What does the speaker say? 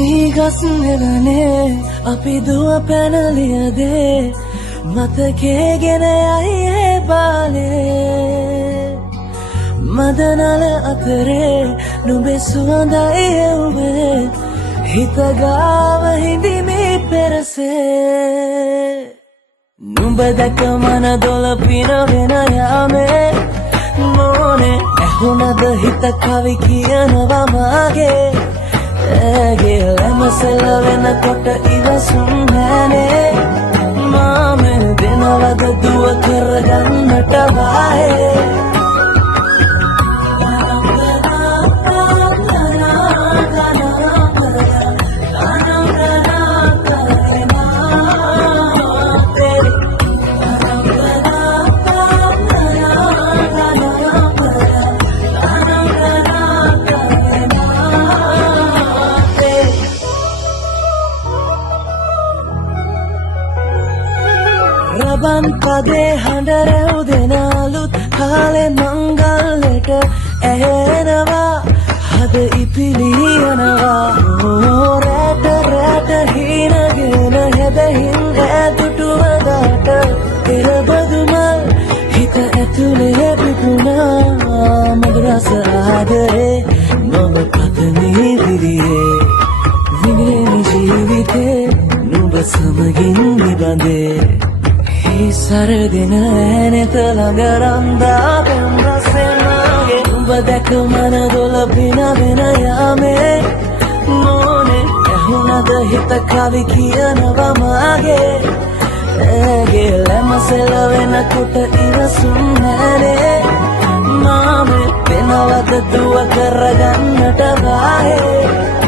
මීගස් නෙවනේ අපි දුව පැනලියදේ මතකේගෙන යයි ඒ බාලේ මදනල අතරේ නුඹේ සුවඳයි එව්වේ හිත ගාව හිඳිමි පෙරසේ නුඹ දැක මන දොළ පිරවෙන යාමේ මොනේ ඇහුණද හිත කවි කියනවා මාගේ ඇගේ ලැමසෙල වෙනකොට ඉවසුම් නෑනේ මාමෙ දෙනවද දුව කරගන්නට වායේ රබන් පදේ හඬ රැව් දෙනාලුත් කාලේ මංගල්ලට ඇහෙනවා හද ඉපිලියනවා රැට රැට හීනගෙන හැදහින් ඈදුටුවදාට පෙරබදුමල් හිත ඇතුලේ පිපුණා මధుරස ආදරේ නොබ පතමී විරියේ විඳින ජීවිතේ නුඹ සමගින් නිබඳේ සරදින ඇනෙත ළඟ රන්දා පෙම් රසෙනාගේ උඹ දැක මන දොළ පිනවෙන යාමේ මොනේ ඇහුණද හිත කවි කියනවා මාගේ ඇගේ ලැමසෙල වෙනකොට ඉවසුම් නෑනේ මාමේ වෙනවද දුව කරගන්නට වායේ